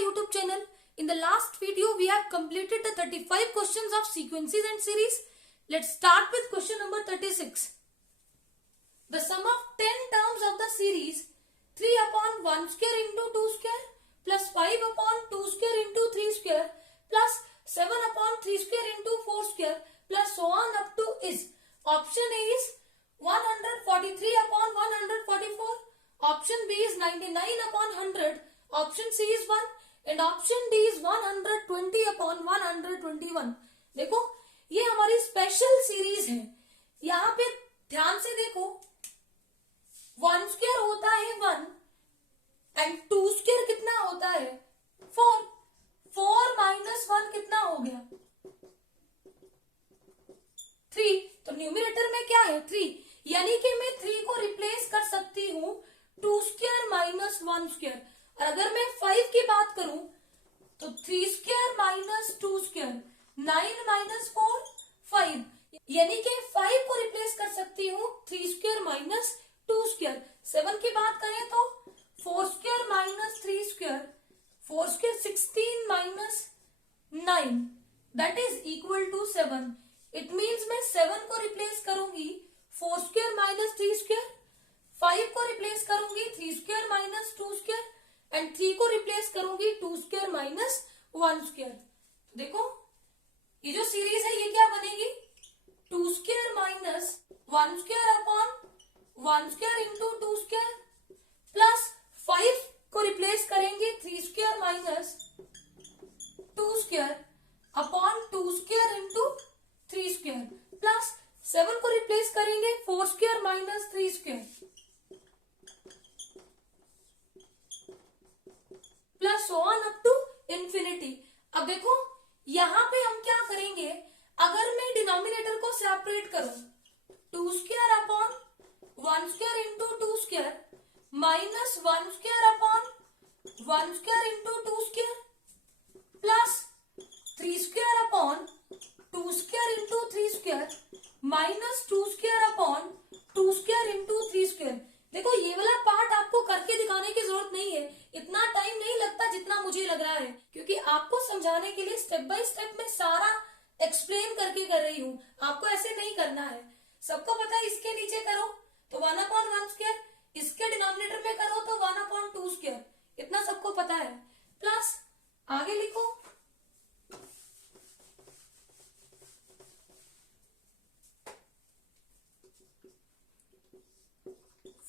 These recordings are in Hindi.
YouTube channel. In the last video, we have completed the 35 questions of sequences and series. Let's start with question number 36. The sum of 10 terms of the series 3 upon 1 square into 2 square plus 5 upon 2 square into 3 square plus 7 upon 3 square into 4 square plus so on up to is. Option A is 143 upon 144. Option B is 99 upon 100. Option C is 1 and option D is 120 upon 121. देखो ये हमारी स्पेशल सीरीज है. यहाँ पे ध्यान से देखो, 1 स्क्वायर होता है 1 एंड 2 स्क्वायर कितना होता है 4. 4 माइनस 1 कितना हो गया 3. तो न्यूमरेटर में क्या है 3, यानी कि मैं 3 को रिप्लेस कर सकती हूँ 2 स्क्वायर माइनस 1 स्क्वायर. और अगर मैं 5 की बात करूं तो 3 स्क्वायर माइनस 2 स्क्वायर 9 माइनस 4 5, यानी कि 5 को रिप्लेस कर सकती हूँ 3 स्क्वायर माइनस 2 स्क्वायर. 7 की बात करें तो 4 square minus 3 square 4 square 16 minus 9 that is equal to 7. It means मैं 7 को रिप्लेस करूंगी 4 स्क्वायर माइनस 3 स्क्वायर, 5 को रिप्लेस करूंगी 3 स्क्वायर माइनस 2 स्क्वायर एंड 3 को रिप्लेस करूंगी 2 स्क्वायर माइनस 1 स्क्वायर. देखो ये जो सीरीज है ये क्या बनेगी 2 square minus 1 square upon 1 square into 2 square plus 5 को रिप्लेस करेंगे 3 square minus 2 square upon 2 square into 3 square plus 7 को रिप्लेस करेंगे 4 square minus 3 square plus so on up to infinity. अब देखो यहां पे हम क्या करेंगे, अगर मैं डिनोमिनेटर को सेपरेट करूं 2 square upon 1 square into 2 square minus 1 square upon 1 square into 2 square plus 3 square upon 2 square into 3 square minus 2 square upon 2 square into 3 square. देखो ये वाला पार्ट आपको करके दिखाने की जरूरत नहीं है, इतना टाइम नहीं लगता जितना मुझे लग रहा है, क्योंकि आपको समझाने के लिए स्टेप बाय स्टेप मैं सारा एक्सप्लेन करके कर रही हूँ. आपको ऐसे नहीं करना है. सबको पता है इसके नीचे करो तो 1 अपॉन 1 स्क्वायर, इसके डिनोमिनेटर में करो तो 1 अपॉन 2 स्क्वायर, इतना सबको पता है. प्लस आगे लिखो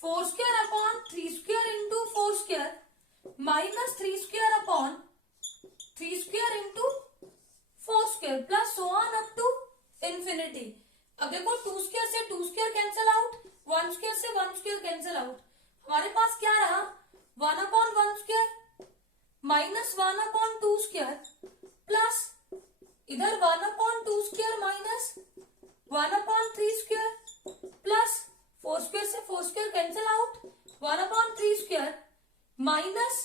4 square upon 3 square into 4 square minus 3 square upon 3 square into 4 square plus so on up to infinity. अब देखो 2 स्क्वायर से 2 स्क्वायर कैंसिल आउट, 1 स्क्वायर से 1 स्क्वायर कैंसिल आउट. हमारे पास क्या रहा 1 upon 1 square minus 1 upon 2 square plus इधर 1 upon 2 square minus 1 upon 3 square plus 4 square से 4 square cancel out 1 upon 3 square minus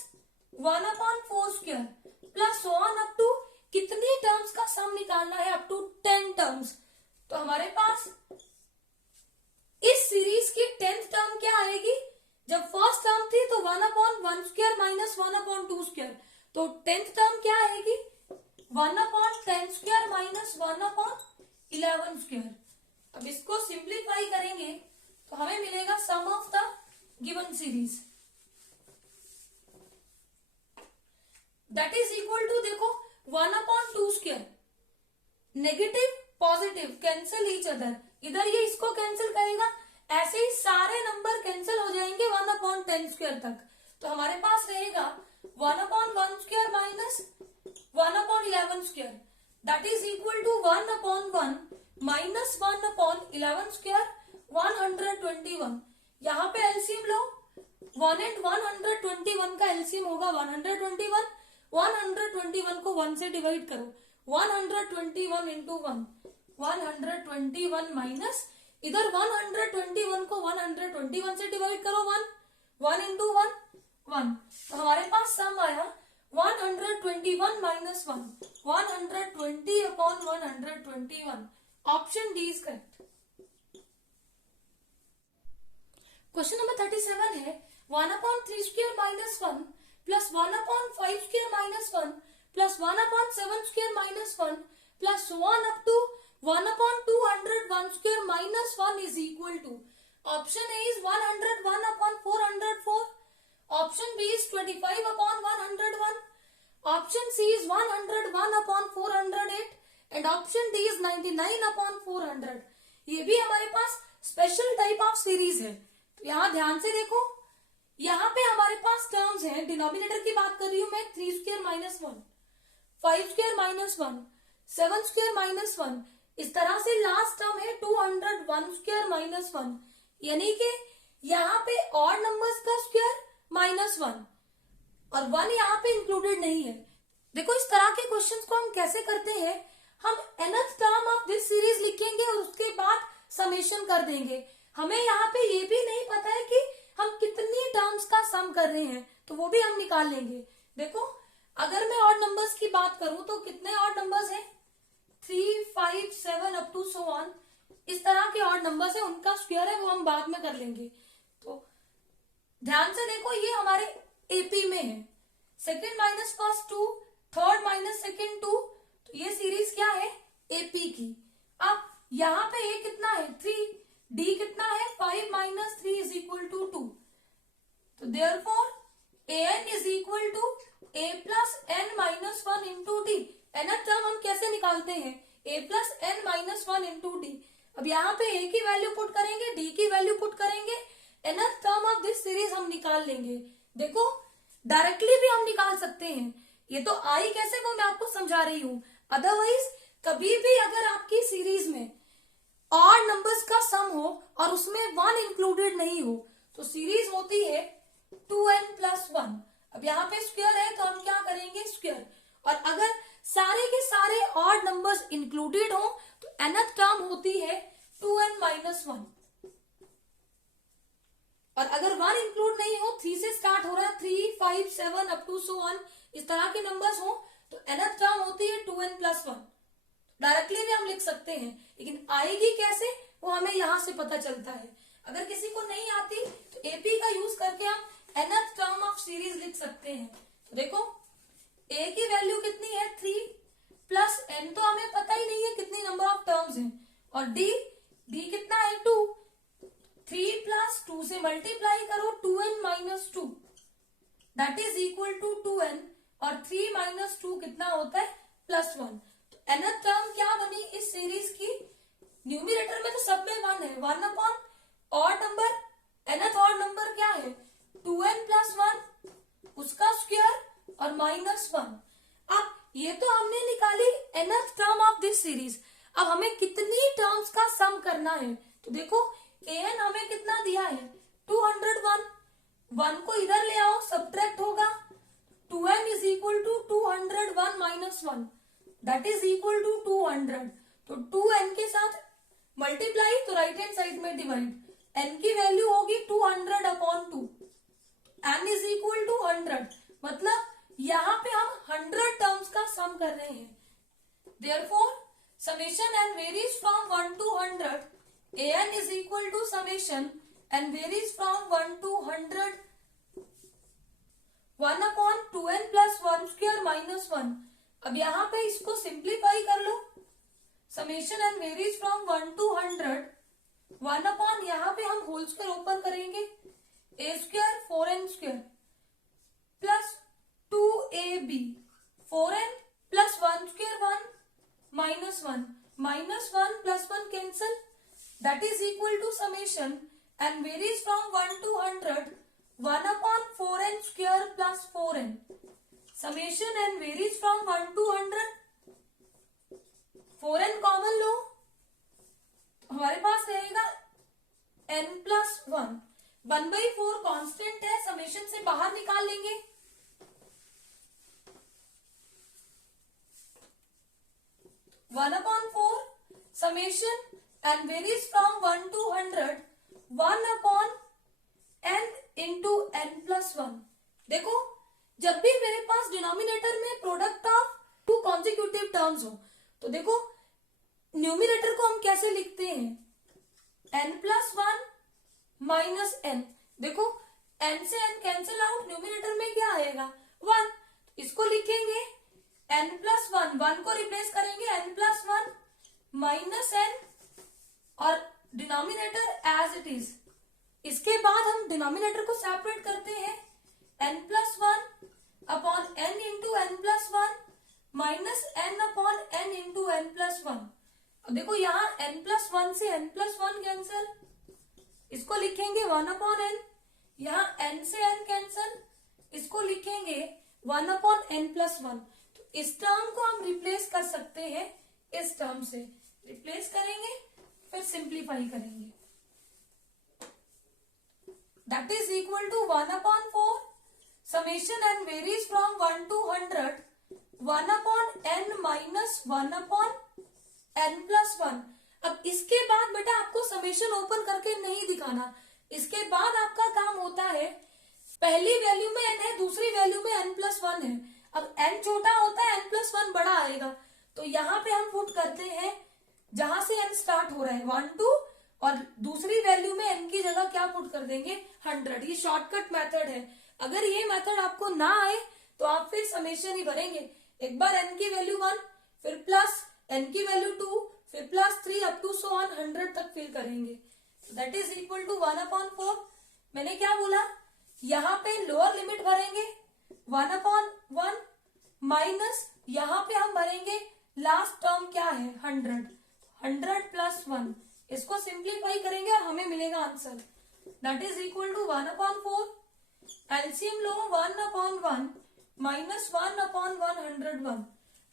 1 upon 4 square plus so on up to कितनी टर्म्स का सम निकालना है अप टू 10 टर्म्स. तो हमारे पास इस सीरीज की 10th टर्म क्या आएगी, जब फर्स्ट टर्म थी तो 1 upon 1 square minus 1 upon 2 square, तो 10th टर्म क्या आएगी 1 upon 10 square minus 1 upon 11 square. अब इसको सिंप्लीफाई करेंगे तो हमें मिलेगा sum of the given series that is equal to, देखो 1 upon 2 square negative positive cancel each other, इधर ये इसको कैंसिल करेगा, ऐसे ही सारे नंबर कैंसिल हो जाएंगे 1 अपॉन 10 स्क्वायर तक. तो हमारे पास रहेगा 1 upon 1 square minus 1 upon 11 square that is equal to 1 upon 1 minus 1 upon 11 square 121. यहाँ पे एलसीएम लो 1 एंड 121 का एलसीएम होगा 121. 121 को 1 से डिवाइड करो 121 इंटू 1 121 माइनस इधर 121 को 121 से डिवाइड करो 1 इंटू 1 1. तो हमारे पास सम आया 121 minus 1 120 upon 121. Option D is correct. Question number 37 है 1 upon 3 square minus 1 plus 1/5² minus 1 plus 1/7² minus 1 plus 1 up to 1/201² minus 1 is equal to option A is 101/404, option B is 25/101, option C is 101/408 and option D is 99/400। ये भी हमारे पास स्पेशल टाइप ऑफ सीरीज है। तो यहाँ ध्यान से देखो, यहाँ पे हमारे पास टर्म्स हैं। डिनोमिनेटर की बात कर रही हूं मैं, 3² माइनस 1, 5² माइनस 1, 7² माइनस 1। इस तरह से लास्ट टर्म है 201² माइनस 1, यानी कि यहाँ पे ऑड नंबर्स का स्क्वायर माइनस 1 और 1 यहाँ पे इंक्लूडेड नहीं है। देखो इस तरह के क्वेश्चंस को हम कैसे करते हैं, हम nth term of this series लिखेंगे और उसके बाद समेशन कर देंगे। हमें यहाँ पे ये भी नहीं पता है कि हम कितनी टर्म्स का सम कर रहे हैं, तो वो भी हम निकाल लेंगे। देखो अगर मैं ऑड नंबर्स की बात करूं तो कितने ऑड नंबर्स हैं, 3, 5, 7 अप टू सो ऑन। इस तरह के ऑड नंबर्स है, उनका स्क्वायर है वो हम बाद में कर लेंगे। तो ध्यान से देखो, ये हमारे एपी में है, second minus first 2, third minus second 2, तो ये सीरीज क्या है, एपी की। अब यहाँ पे ए कितना है, 3, डी कितना है, 5 माइनस 3 इज इक्वल टू 2। तो therefore an is equal to a plus n minus 1 into D. nth term हम कैसे निकालते हैं, a plus n minus 1 into D. अब यहाँ पे a की वैल्यू पुट करेंगे, d की वैल्यू पुट करेंगे, nth term of this series हम निकाल लेंगे। देखो डायरेक्टली भी हम निकाल सकते हैं, ये तो आई कैसे वो मैं आपको समझा रही हूं। अदरवाइज कभी भी अगर आपकी सीरीज में ऑड नंबर्स का सम हो और उसमें 1 इंक्लूडेड नहीं हो तो सीरीज होती है 2n प्लस 1। अब यहाँ पे स्क्वायर है तो हम क्या करेंगे, स्क्वायर। और अगर सारे के सारे ऑड नंबर्स इंक्लूडेड हो तो nth टर्म होती है 2n माइनस 1। और अगर 1 इंक्लूड नहीं हो, 3 से स्टार्ट हो रहा है, 3, 5, 7 अप टू सो ऑन, इस तरह के नंबर्स हो तो nth टर्म होती है 2n प्लस 1। डायरेक्टली भी हम लिख सकते हैं, लेकिन आएगी कैसे वो हमें यहां से पता चलता है। अगर किसी को नहीं आती तो एपी का यूज करके हम nth टर्म ऑफ सीरीज लिख सकते हैं। तो देखो a की वैल्यू कितनी है, 3 प्लस n, तो हमें पता ही नहीं है कितनी नंबर ऑफ टर्म्स हैं, और d कितना है, 2, 3 प्लस 2 से मल्टीप्लाई करो, 2n minus 2 that is equal to 2n, और 3 माइनस 2 कितना होता है, प्लस 1। तो nth टर्म क्या बनी इस सीरीज की, न्यूमरेटर में तो सब में 1 है, 1 upon odd number, nth odd number क्या है, 2n प्लस 1, उसका स्क्वायर और माइनस 1। अब ये तो हमने निकाली nth term of this series. अब हमें कितनी टर्म्स का सम करना है, तो देखो an हमें कितना दिया है, 201, 1 को इधर ले आओ, सब्ट्रैक्ट होगा, 2n is equal to 201 minus 1 that is equal to 200। तो 2n के साथ मल्टीप्लाई तो राइट हैंड साइड में डिवाइड, n की वैल्यू होगी 200 upon 2, n is equal to 100। मतलब यहाँ पे हम 100 टर्म्स का सम कर रहे हैं। Therefore summation n varies from 1 to 100, an is equal to summation n varies from 1 to 100, 1 upon 2n plus 1 square minus 1। अब यहाँ पे इसको सिंप्लीफाई कर लो, summation n varies from 1 to 100, 1 upon यहाँ पे हम होल स्क्वायर ओपन करेंगे, a square 4n square plus 2ab, 4n plus 1 square 1 minus 1, minus 1 plus 1 cancel, that is equal to summation n varies from 1 to 100, 1 upon 4n square plus 4n, summation n varies from 1 to 100, 4n common लो, हमारे पास रहेगा n प्लस 1, 1/4 कांस्टेंट है, समेशन से बाहर निकाल लेंगे, 1/4 summation n varies from 1 to 100, 1 upon n into n plus 1। देखो जब भी मेरे पास डिनोमिनेटर में प्रोडक्ट ऑफ 2 कॉन्जिक्यूटिव टर्म्स हो तो देखो न्यूमिनेटर को हम कैसे लिखते हैं, n प्लस 1 माइनस n। देखो n से n कैंसिल आउट, न्यूमिनेटर में क्या आएगा, वन को रिप्लेस करेंगे n+1 माइनस n और डिनोमिनेटर एज इट इज। इसके बाद हम डिनोमिनेटर को सेपरेट करते हैं n+1 upon n into n+1 minus n upon n into n+1। अब देखो यहाँ n+1 से n+1 कैंसल, इसको लिखेंगे 1 अपॉन n। यहाँ n से n कैंसल, इसको लिखेंगे 1 अपॉन n+1। तो इस टर्म को हम रिप्लेस कर सकते हैं इस टर्म से, रिप्लेस करेंगे फिर सिंप्लीफाई करेंगे। That is equal to 1 upon 4 summation n varies from 1 to 100 1 upon n minus 1 upon n+1। अब इसके बाद बेटा आपको समेशन ओपन करके नहीं दिखाना, इसके बाद आपका काम होता है, पहली वैल्यू में n है, दूसरी वैल्यू में n+1 है। अब n छोटा होता है, n+1 बड़ा आएगा, तो यहाँ पे हम पुट करते हैं जहां से n स्टार्ट हो रहा है 1 2, और दूसरी वैल्यू में n की जगह क्या पुट कर देंगे 100। ये शॉर्टकट मेथड है। अगर ये मेथड आपको ना आए तो आप फिर समेशन ही भरेंगे, एक बार n की वैल्यू 1, फिर प्लस n की वैल्यू 2, फिर plus 3 up to so on 100 तक फिल करेंगे। That is equal to 1 upon 4। मैंने क्या बोला, यहाँ पे लोअर लिमिट भरेंगे 1 अपॉन 1 माइनस यहाँ पे हम भरेंगे लास्ट टर्म क्या है 100 प्लस 1। इसको सिंप्लीफाई करेंगे और हमें मिलेगा answer, that is equal to 1 upon 4। LCM लो 1 अपॉन 1 माइनस 1 अपॉन 101।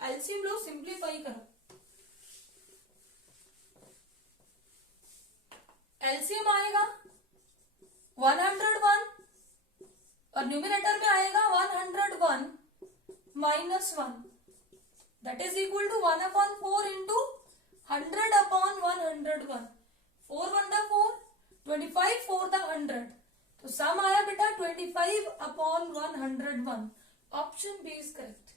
एलसीएम लो, सिंप्लीफाई करो। एलसीएम आएगा 101 और न्यूमिनेटर में आएगा 101 minus 1, that is equal to 1 upon 4 into 100 upon 101। 4 1 4, 25 4 100, तो सम आया बेटा 25 upon 101। Option B is correct.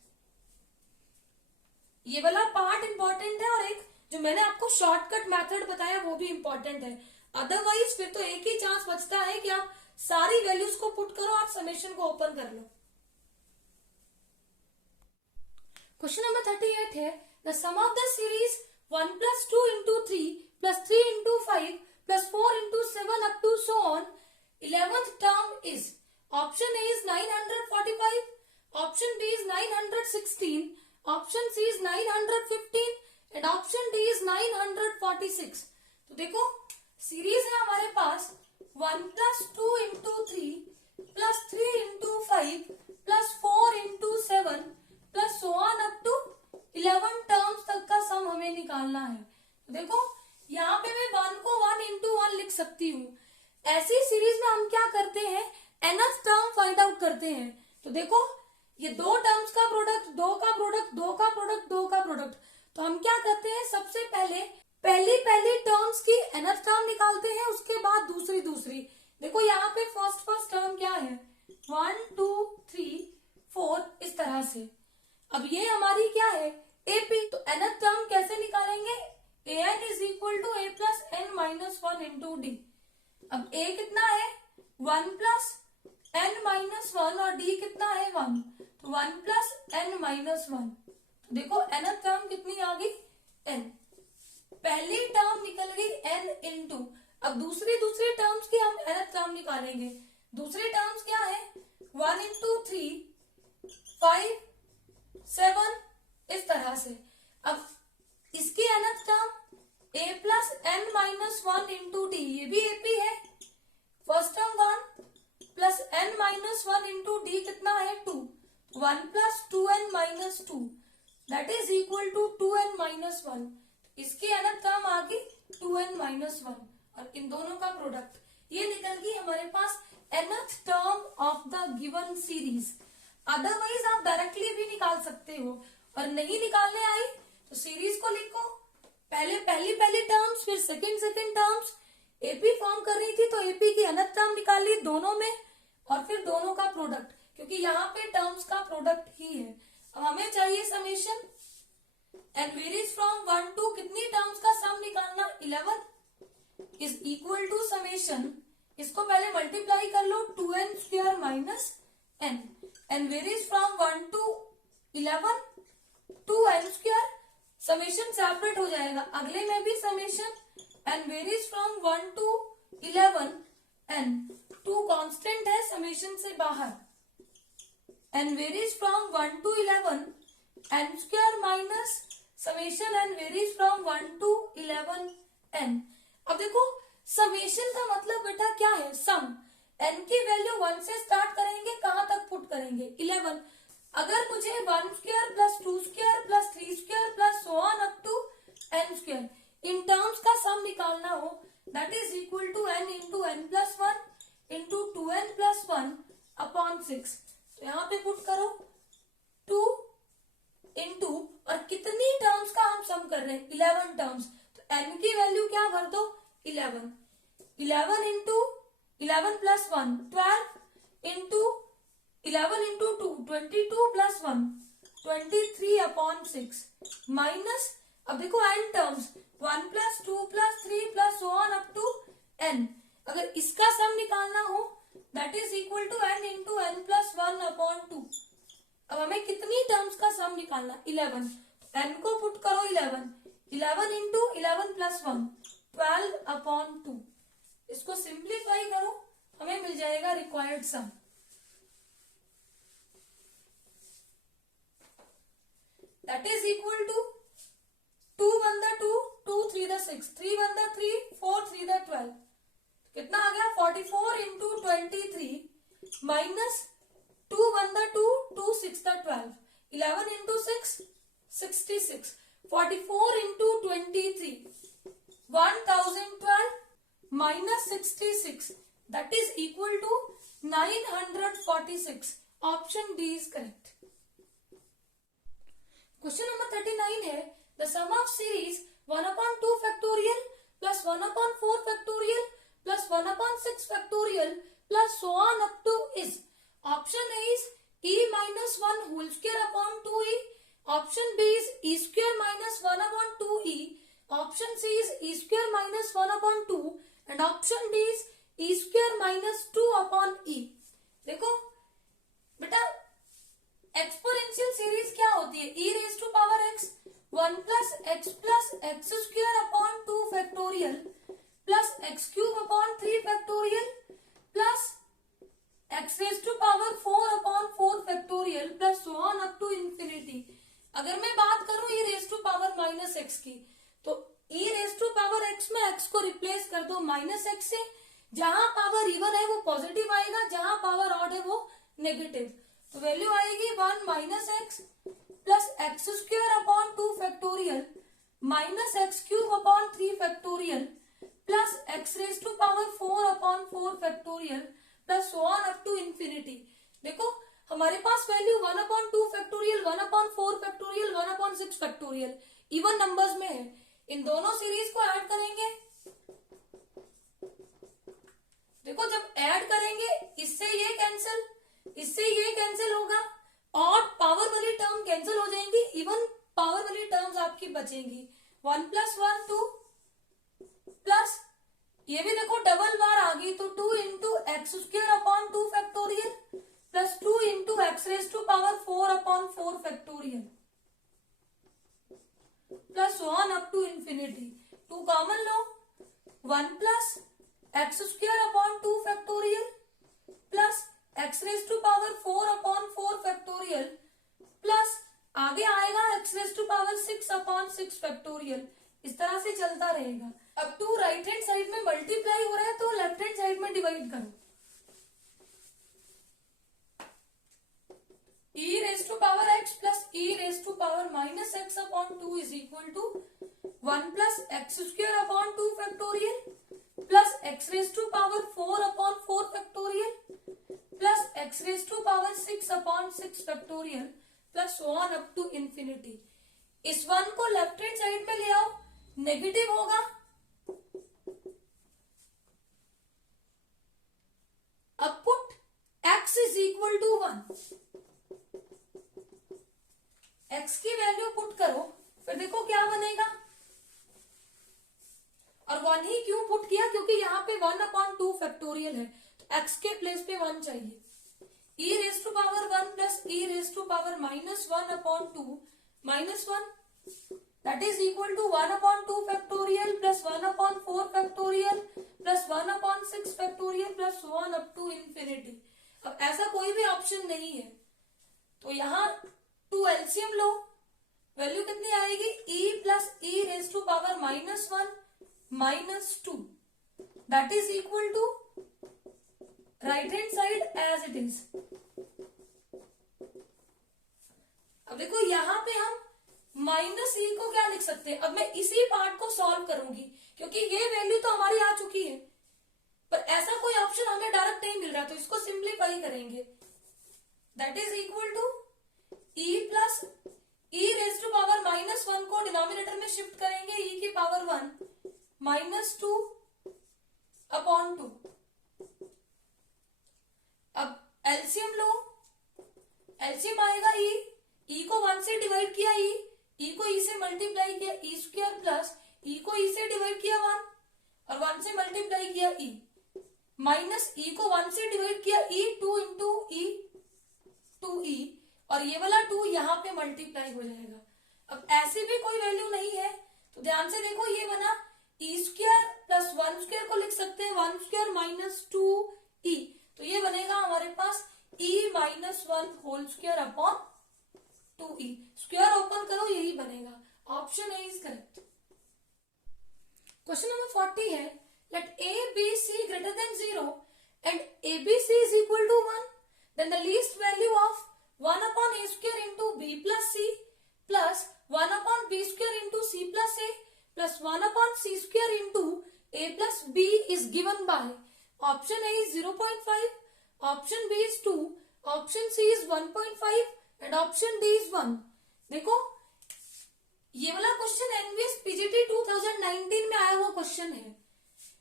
ये वाला पार्ट इंपॉर्टेंट है और एक जो मैंने आपको शॉर्टकट मेथड बताया वो भी इंपॉर्टेंट है, अदरवाइज फिर तो एक ही चांस बचता है कि आप सारी वैल्यूज को पुट करो, आप समेशन को ओपन कर लो। क्वेश्चन नंबर 38 है, the sum of the series 1 + 2 × 3 + 3 × 5 + 4 × 7 up to so on 11th term is। Option A is 945, option B is 916, option C is 915 and option D is 946। तो देखो सीरीज है हमारे पास 1 + 2 × 3 + 3 × 5 + 4 × 7 + so on up to 11 terms तक का सम हमें निकालना है। तो देखो यहाँ पे मैं 1 को 1 × 1 लिख सकती हूँ। ऐसी सीरीज में हम क्या करते हैं, nth टर्म फाइंड आउट करते हैं। तो देखो ये दो टर्म्स का प्रोडक्ट, दो का प्रोडक्ट, दो का प्रोडक्ट, दो का प्रोडक्ट, तो हम क्या करते हैं, सबसे पहले पहली टर्म्स की nth टर्म निकालते हैं, उसके बाद दूसरी। देखो यहाँ पे फर्स्ट टर्म क्या है 1 2 3 4 इस तरह से। अब ये हमारी क्या है एपी, तो nth टर्म कैसे निकालेंगे, an is equal to a + n - 1 × d। अब a कितना है 1 + n - 1 और d कितना है 1, तो 1 + n - 1। तो देखो nth टर्म कितनी आ गई n, पहली टर्म निकल गई n इंटू, अब दूसरी टर्म्स की हम nth टर्म निकालेंगे। दूसरी टर्म्स क्या है 1 × 3 5 7 इस तरह से। अब इसकी nth term a + n - 1 × d, ये भी ap है। फर्स्ट टर्म 1 + n - 1 × d कितना है 2, 1 + 2n - 2 that is equal to 2n - 1। इसकी nth टर्म आ गई 2n - 1 और इन दोनों का प्रोडक्ट, ये निकल गई हमारे पास nth term of the given series. Otherwise आप डायरेक्टली भी निकाल सकते हो, और नहीं निकालने आई तो सीरीज को लिखो, पहले पहली टर्म्स, फिर सेकंड टर्म्स। एपी फॉर्म कर रही थी तो एपी की nth टर्म निकाली दोनों में, और फिर दोनों का प्रोडक्ट, क्योंकि यहाँ पे टर्म्स का प्रोडक्ट ही है। अब हमें चाहिए summation and varies from 1 to कितनी टर्म्स का सम निकालना 11 इज इक्वल टू समेशन, इसको पहले मल्टीप्लाई कर लो 2n² - n and varies from 1 to 11 2n², summation separate हो जाएगा, अगले में भी summation, and varies from 1 to 11 n, 2 constant है समेशन से बाहर, and varies from 1 to 11 n² minus summation and varies from 1 to 11 n। अब देखो समेशन का मतलब बेटा क्या है, सम, n की वैल्यू 1 से स्टार्ट करेंगे, कहां तक पुट करेंगे 11। अगर मुझे 1² plus 2² plus 3² plus so on up to n² इन टर्म्स का सम निकालना हो, that is equal to n into n plus 1 into 2n plus 1 upon 6। तो यहाँ पे पुट करो 2 इंटू, और कितनी टर्म्स का हम सम कर रहे हैं 11 टर्म्स, तो n की वैल्यू क्या भर दो 11, 11 into 11 plus 1 12 into 11 into 2 22 plus 1 23 upon 6 minus, अब देखो n terms 1 plus 2 plus 3 plus so on up to n, अगर इसका सम निकालना हो that is equal to n into n plus 1 upon 2। अब हमें कितनी टर्म्स का सम निकालना 11, n को पुट करो 11, 11 इंटू 11 प्लस 1 12 अपॉन 2, इसको सिंप्लीफाई करो, हमें मिल जाएगा required sum, that is equal to 2 1 2 2 3 6 3 1 3 4 3 12, कितना आ गया 44 into 23 minus 2 1 2 2 6 12, 11 into 6 66, 44 into 23 1012 minus 66, that is equal to 946। Option D is correct. Question number 39 है, the sum of series 1/2 factorial plus 1/4 factorial plus 1/6 factorial plus so on up to is, option A is e minus 1 whole square upon 2e, option B is e square minus 1 upon 2e, option C is e square minus 1 upon 2 and option D is e square minus 2 upon e। देखो बेटा एक्सपोनेंशियल सीरीज क्या होती है, e raise to power x 1 plus x square upon 2 factorial plus x cube upon 3 factorial plus x raise to power 4 upon 4 factorial plus so on up to infinity. अगर मैं बात करूं e raise to power minus x की, तो e raise to power x में x को रिप्लेस कर दो माइनस एक्स से, जहां पावर इवन है वो पॉजिटिव आएगा, जहां पावर ऑड है वो नेगेटिव, तो वैल्यू आएगी 1 minus x plus x square upon 2 factorial minus x cube upon 3 factorial plus x raise to power 4 upon 4 factorial plus so on up to infinity. देखो हमारे पास value 1/2 factorial 1/4 factorial 1/6 factorial even numbers में है, इन दोनों सीरीज को ऐड करेंगे, देखो जब ऐड करेंगे इससे ये कैंसिल होगा, और पावर वाली टर्म कैंसिल हो जाएंगी, इवन पावर वाली टर्म्स आपकी बचेंगी, 1 + 1 2 प्लस ये भी देखो डबल बार आ गई, तो 2 into x square upon 2 factorial plus 2 into x raise to power 4 upon 4 factorial plus 1 up to infinity. 2 common लो, 1 plus x square upon 2 factorial plus x raise to power 4 upon 4 factorial plus आगे आएगा x raise to power 6 upon 6 factorial, इस तरह से चलता रहेगा। अब 2 राइट हैंड साइड में मल्टीप्लाई हो रहा है तो लेफ्ट हैंड साइड में डिवाइड करो, e raise to power x plus e raise to power minus x upon 2 is equal to 1 plus x square upon 2 factorial plus x raise to power 4 upon 4 factorial plus x raise to power 6 upon 6 factorial plus so on up to infinity. इस 1 को लेफ्ट हैंड साइड में ले आओ, नेगेटिव होगा, अब put x is equal to 1, x की वैल्यू पुट करो, फिर देखो क्या बनेगा, और 1 ही क्यों पुट किया, क्योंकि यहाँ पे 1/2 फैक्टोरियल है, तो x के प्लेस पे 1 चाहिए, e raise to power 1 plus e raise to power minus 1 upon 2 -1 that is equal to 1/2 factorial plus 1/4 factorial plus 1/6 factorial plus 1 up to infinity। अब ऐसा कोई भी ऑप्शन नहीं है तो यहाँ 2 एलसीएम लो, वैल्यू कितनी आएगी e plus e raise to power -1 -2 that is equal to right hand side as it is. अब देखो यहाँ पे हम -e को क्या लिख सकते हैं, अब मैं इसी पार्ट को सॉल्व करूंगी क्योंकि ये वैल्यू तो हमारी आ चुकी है, पर ऐसा कोई ऑप्शन हमें डायरेक्ट नहीं मिल रहा तो इसको सिंप्लीफाई करेंगे। That is equal to e plus e raise to power -1 को डिनोमिनेटर में शिफ्ट करेंगे e की पावर 1 -2/2। अब एलसीएम लो, एलसीएम आएगा e को 1 से डिवाइड किया e को e से मल्टीप्लाई किया e स्क्वायर प्लस e को e से डिवाइड किया 1 और 1 से मल्टीप्लाई किया e माइनस e को 1 से डिवाइड किया e 2 इंटू e 2e और ये वाला 2 यहाँ पे मल्टीप्लाई हो जाएगा। अब ऐसी भी कोई वैल्यू नहीं है तो ध्यान से देखो, ये बना e स्क्वायर प्लस 1 स्क्वायर को लिख सकते हैं 1 स्क्वायर माइनस 2e, तो ये बनेगा हमारे पास e -1 whole square upon 2e। Square open करो यही बनेगा, option A is correct. Question number 40 है let a b c greater than 0 and abc is equal to 1 then the least value of 1 upon a square into b plus c plus 1 upon b square into c plus a plus 1 upon c square into a plus b is given by option A is 0.5, option B is 2, option C is 1.5 and option D is 1। देखो ये वाला क्वेश्चन एनवीएस पीजीटी 2019 में आया हुआ क्वेश्चन है।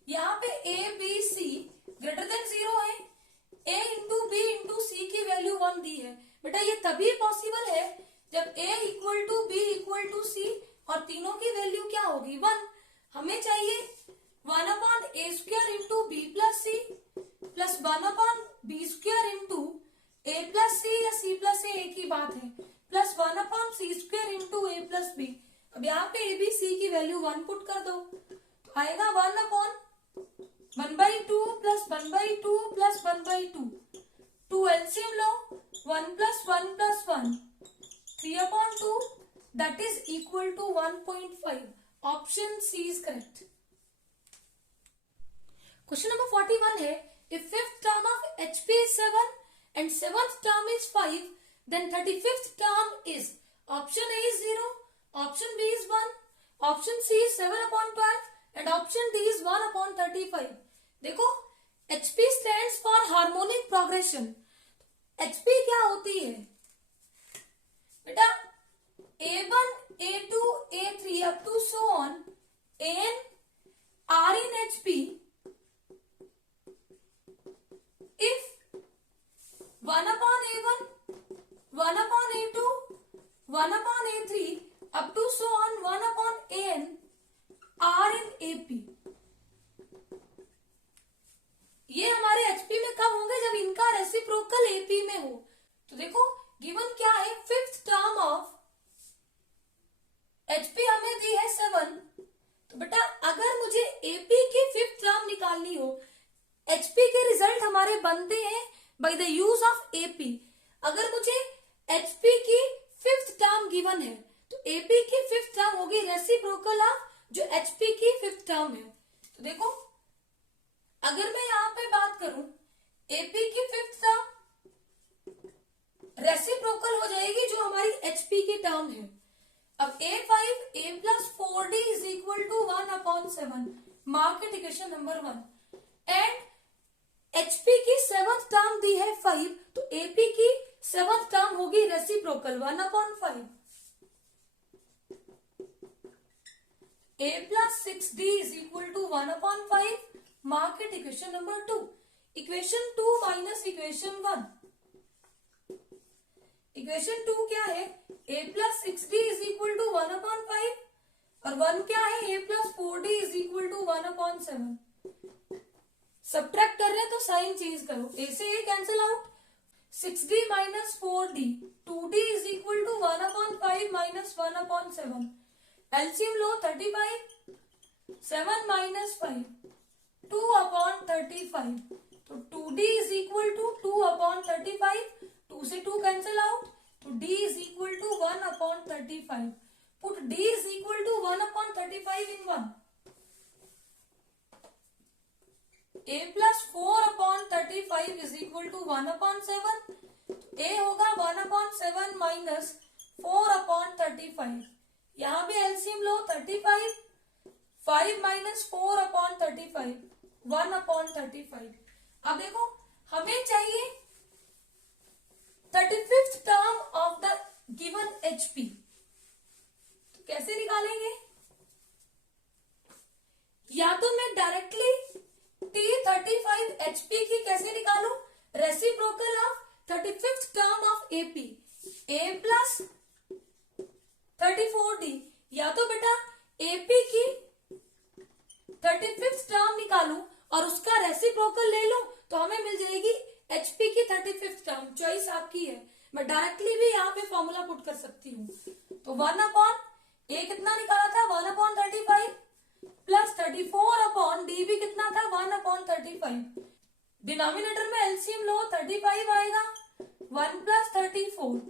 यहाँ पे A B C greater than 0 है, a into B into C की वैल्यू 1 दी है। बेटा ये तभी पॉसिबल है जब a equal to b equal to c और तीनों की वैल्यू क्या होगी 1। हमें चाहिए 1 upon a square into B plus c plus 1 upon b square into A plus c या सी प्लस ए की बात है plus 1 upon c square into ए प्लस बी। अब यहाँ पे ए बी सी की वैल्यू 1 पुट कर दो तो आएगा 1 अपॉन 1/2 प्लस 1/2 प्लस 1/2। 2 एलसीएम लो 1 plus 1 plus 1 3/2 that is equal to 1.5। Option C is correct. Question number 41 है if fifth term of HP is 7 and seventh term is 5 then 35th term is option A is 0, option B is 1, option C is 7/12 and option D is 1/35। देखो HP stands for harmonic progression। HP क्या होती है बेटा A1 A2 A3 up to so on An are in HP if 1 upon A1, 1 upon A2, 1 upon A3 up to so on 1 upon An are in AP। ये हमारे HP में कब होंगे जब इनका रेसिप्रोकल AP में हो। तो देखो गिवन क्या है फिफ्थ टर्म ऑफ HP हमें दी है 7। तो बेटा अगर मुझे AP की फिफ्थ टर्म निकालनी हो, HP के रिजल्ट हमारे बनते हैं by the use of AP. अगर मुझे एचपी की फिफ्थ टर्म गिवन है तो एपी की फिफ्थ टर्म होगी रेसिप्रोकल ऑफ जो एचपी की फिफ्थ टर्म है। तो देखो अगर मैं यहां पे बात करूं एपी की फिफ्थ टर्म रेसिप्रोकल हो जाएगी जो हमारी एचपी की टर्म है। अब A5 A plus 4D is equal to 1/7 mark it equation number 1 and HP की सेवंथ टर्म दी है 5 तो AP की सेवंथ टर्म होगी reciprocal 1/5। A plus 6D is equal to 1/5 mark it equation number 2। Equation 2 minus equation 1। Equation 2 क्या है A plus 6D is equal to 1/5 और 1 क्या है A plus 4D is equal to 1/7। Subtract कर रहे हैं तो साइन चेंज करो, ए से a cancel out 6D minus 4D 2D is equal to 1/5 minus 1/7। LCM लो 35, 7 माइनस 5, 2/35। तो 2d इज इक्वल टू 2/35। 2 से 2 कैंसिल आउट, तो d is equal to 1/35। Put d is equal to 1/35 in 1। a plus 4/35 is equal to 1/7। a होगा 1/7 माइनस 4/35। यहां भी एलसीएम लो 35, 5 माइनस 4/35, 1/35। अब देखो हमें चाहिए 35th term of the given HP। तो कैसे निकालेंगे? या तो मैं डायरेक्टली T35HP की कैसे निकालू? Reciprocal of 35th term of AP, A plus 34D। या तो बेटा AP की 35th टर्म निकालू और उसका रेसिप्रोकल ले लो तो हमें मिल जाएगी HP की 35th टर्म। चॉइस आपकी है, मैं डायरेक्टली भी यहाँ पे फॉर्मूला पुट कर सकती हूँ। तो 1/A कितना निकाला था? 1/35 प्लस 34/D भी कितना था? 1/35। डिनोमिनेटर में एलसीएम लो 35 आएगा, 1 plus 34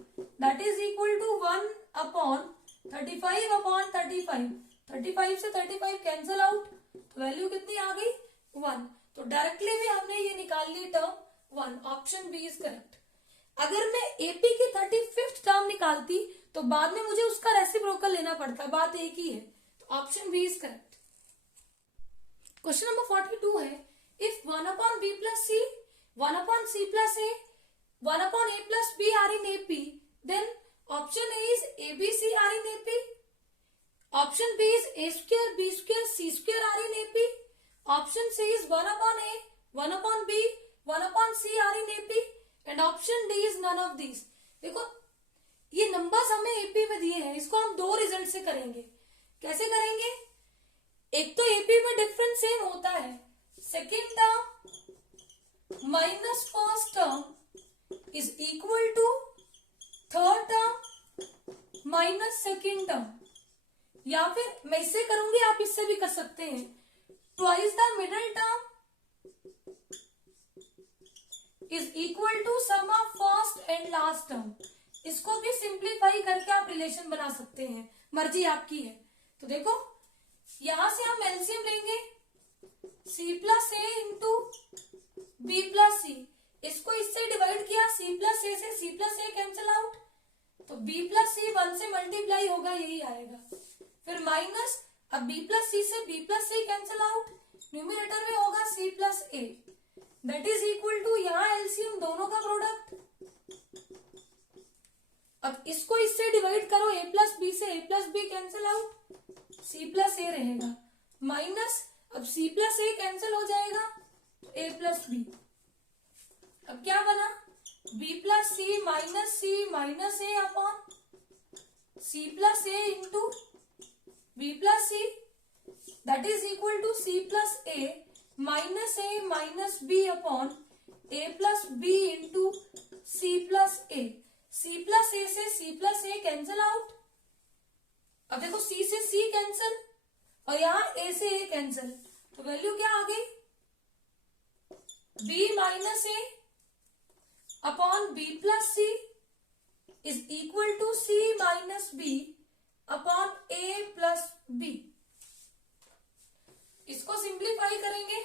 that is equal to 1/35/35। 35 से 35 कैंसिल आउट, तो वैल्यू कितनी आ गई? 1। तो डायरेक्टली भी हमने ये निकाल ली term 1। Option B is correct. अगर मैं एपी की 35th टर्म निकालती तो बाद में मुझे उसका रेसिप्रोकल लेना पड़ता, बात एक ही है। तो option B is correct. Question number 42 है, if 1/b plus c, 1/c plus a, 1/a plus b are in AP, then option A is ABC are in AP, option B is a square, b square, c square are in AP, option C is 1/a, 1/b, 1/c are in AP, and option D is none of these. देखो ये नंबर्स हमें एपी में दिए हैं, इसको हम दो रिजल्ट से करेंगे। कैसे करेंगे? एक तो एपी में डिफरेंस सेम होता है, second term minus first term is equal to third term minus second term. या फिर मैं इससे करूंगी, आप इससे भी कर सकते हैं, twice the middle term is equal to sum of first and last term. इसको भी सिंप्लीफाई करके आप रिलेशन बना सकते हैं, मर्जी आपकी है। तो देखो यहां से हम एलसीएम लेंगे c plus A into B plus सी, इसको इससे डिवाइड किया, c प्लस ए से c plus A cancel out, तो b प्लस सी 1 से मल्टीप्लाई होगा, यही आएगा। फिर माइनस, अब b प्लस सी से b plus C cancel out, numerator में होगा c plus A, that is equal to यहाँ एलसीएम दोनों का प्रोडक्ट। अब इसको इससे डिवाइड करो, a प्लस बी से a plus B cancel out, c plus A रहेगा, माइनस अब c प्लस ए कैंसिल हो जाएगा, तो a प्लस बी। अब क्या बना? b plus C minus A upon c plus A into B plus C, that is equal to c plus A minus B upon a plus B into C plus A. c plus A से c plus A cancel out, अब देखो c से c कैंसिल और यहाँ a से a कैंसिल, तो वैल्यू क्या आ गई? b minus A upon B plus C is equal to c minus B upon a plus B. इसको सिंप्लीफाई करेंगे,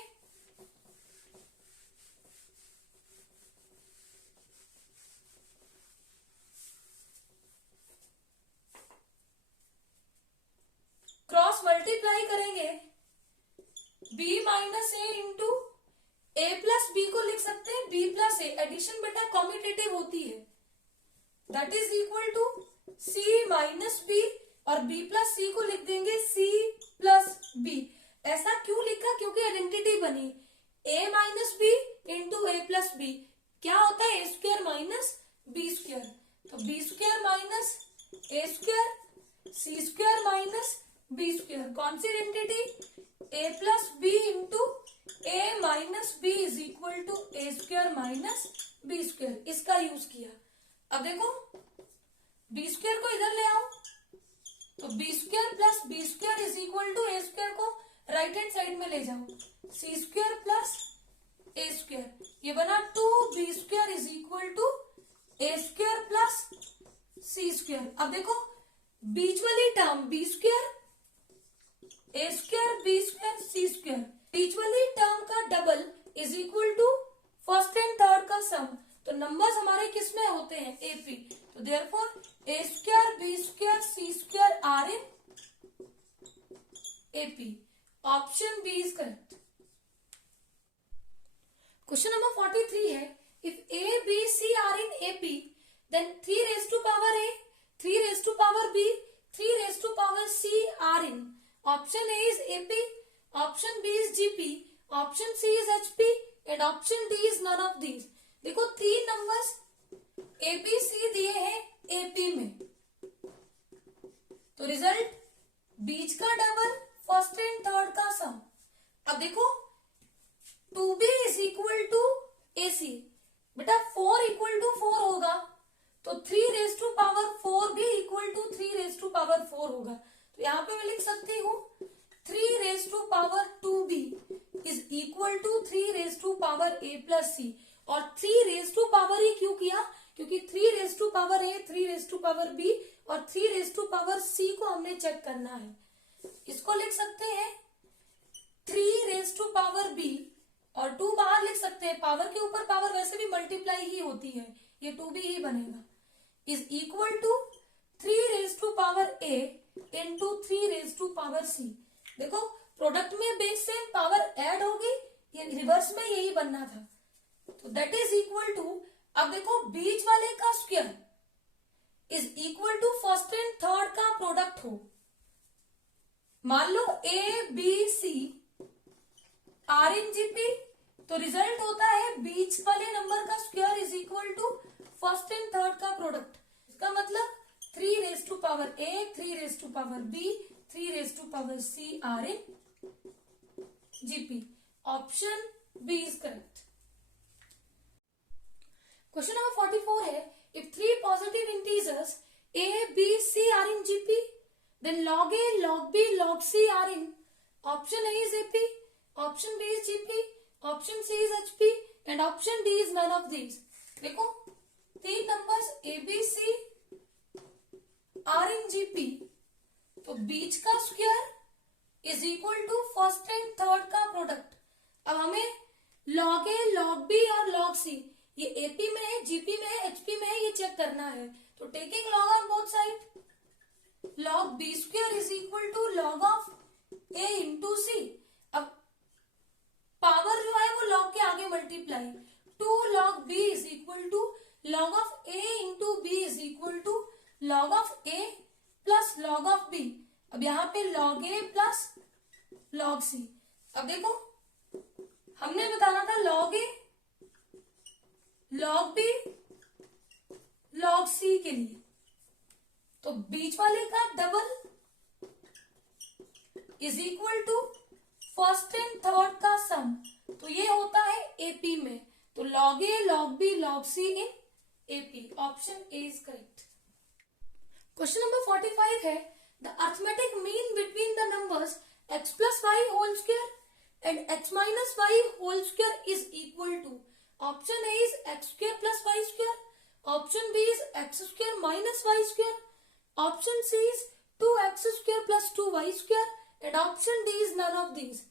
क्रॉस मल्टीप्लाई करेंगे, b minus A into A plus B को लिख सकते हैं b प्लस ए, एडिशन बेटा कॉम्यूटेटिव होती है, that is equal to c minus B और b प्लस सी को लिख देंगे c प्लस बी। ऐसा क्यों लिखा? क्योंकि आइडेंटिटी बनी, a minus B into A plus B क्या होता है? a square minus B square, तो b square minus A square, C square minus B square. कौन सी identity? a plus B into A minus B is equal to A square minus B square, इसका यूज किया। अब देखो बी स्क्वायर को इधर ले आओ, तो B square plus B square is equal to A square को राइट हैंड साइड में ले जाओ, C square plus A square, ये बना 2b square is equal to A square plus C square. अब देखो बीच वाली term B square A square B square C square, बीच वाली टर्म का double is equal to first and third का सम। तो नंबर्स हमारे किस में होते हैं, एपी, तो therefore A square B square C square are in AP. Option B is correct. Question number 43 है, if A B C are in AP then 3 raised to power a, 3 raised to power b, 3 raised to power c are in. Option A is AP, option B is GP, option C is HP and option D is none of these. देखो 3 नंबर्स ABC दिए हैं AP में, तो रिजल्ट बीच का डबल फर्स्ट एंड थर्ड का सम। अब देखो 2B is equal to AC, बेटा 4 इक्वल टू 4 होगा तो 3 raised to power 4 भी equal to 3 raised to power 4 होगा। तो यहाँ पे मैं लिख सकती हूँ 3 raised to power 2b is equal to 3 raised to power a plus c। और 3 raised to power ही क्यों किया, क्योंकि 3 raised to power a, 3 raised to power b और 3 raised to power c को हमने चेक करना है। इसको लिख सकते हैं 3 raised to power b और 2 बाहर लिख सकते हैं, पावर के ऊपर पावर वैसे भी मल्टीप्लाई ही होती है, ये 2b ही बनेगा, is equal to 3 raised to power a इंटू 3 raised to power c। देखो प्रोडक्ट में बेस से पावर ऐड होगी, ये रिवर्स में यही बनना था, तो दैट इज इक्वल टू, अब देखो बीच वाले का square is equal to first and third का प्रोडक्ट हो। मान लो A B C are in GP, तो रिजल्ट होता है बीच वाले नंबर का square is equal to first and third का प्रोडक्ट। इसका मतलब 3 raised to power a, 3 raised to power b, 3 raised to power c are in GP. Option B is correct. Question number 44 है, if 3 positive integers a, b, c are in GP, then log a, log b, log c are in. Option A is AP, option B is GP, option C is HP and option D is none of these. देखो 3 numbers a, b, c are in GP, तो बीच का square is equal to first and third का प्रोडक्ट। अब हमें लॉग ए, लॉग बी और लॉग सी, ये एपी में है, जीपी में है, एचपी में है, ये चेक करना है। तो taking log on both side, log B square is equal to log of A into C. अब पावर जो है वो लॉग के आगे multiply, 2 log b is equal to log of A into B is equal to log of a plus log of b। अब यहाँ पे log a plus log c। अब देखो हमने बताना था log a log b log c के लिए, तो बीच वाले का double is equal to first and third का सम, तो ये होता है एपी में, तो log a log b log c in AP. Option A is correct. Question number 45 है, the arithmetic mean between the numbers x plus Y whole square and x minus Y whole square is equal to. Option A is x square plus Y square, option B is x square minus y square, option C is 2x square plus 2y square and option D is none of these.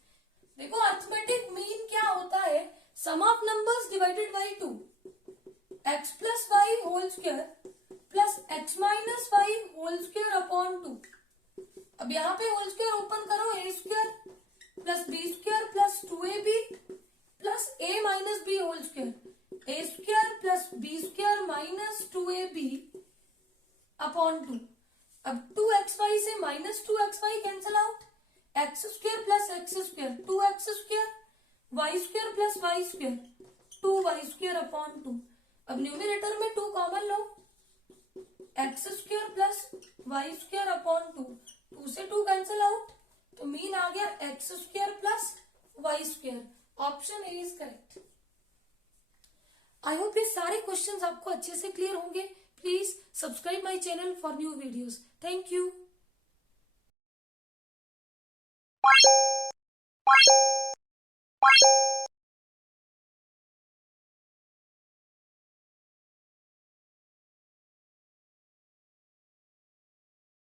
देखो अर्थमेटिक मीन क्या होता है, sum of numbers divided by 2, x plus Y whole square plus x minus Y whole square upon 2। अब यहाँ पे होल स्क्वायर ओपन करो, A square plus B square plus 2ab plus a minus B whole square, A square plus B square minus 2ab upon 2। अब 2xy से minus 2xy cancel out, X square plus x square 2x square, Y square plus Y square 2y square upon 2। अब न्यूमरेटर में 2 कॉमन लो, X square plus Y square upon 2, 2 से 2 कैंसिल आउट, तो मीन आ गया X square plus Y square. Option A is correct. I hope ये सारे क्वेश्चंस आपको अच्छे से क्लियर होंगे। Please Subscribe my channel for new videos. Thank you.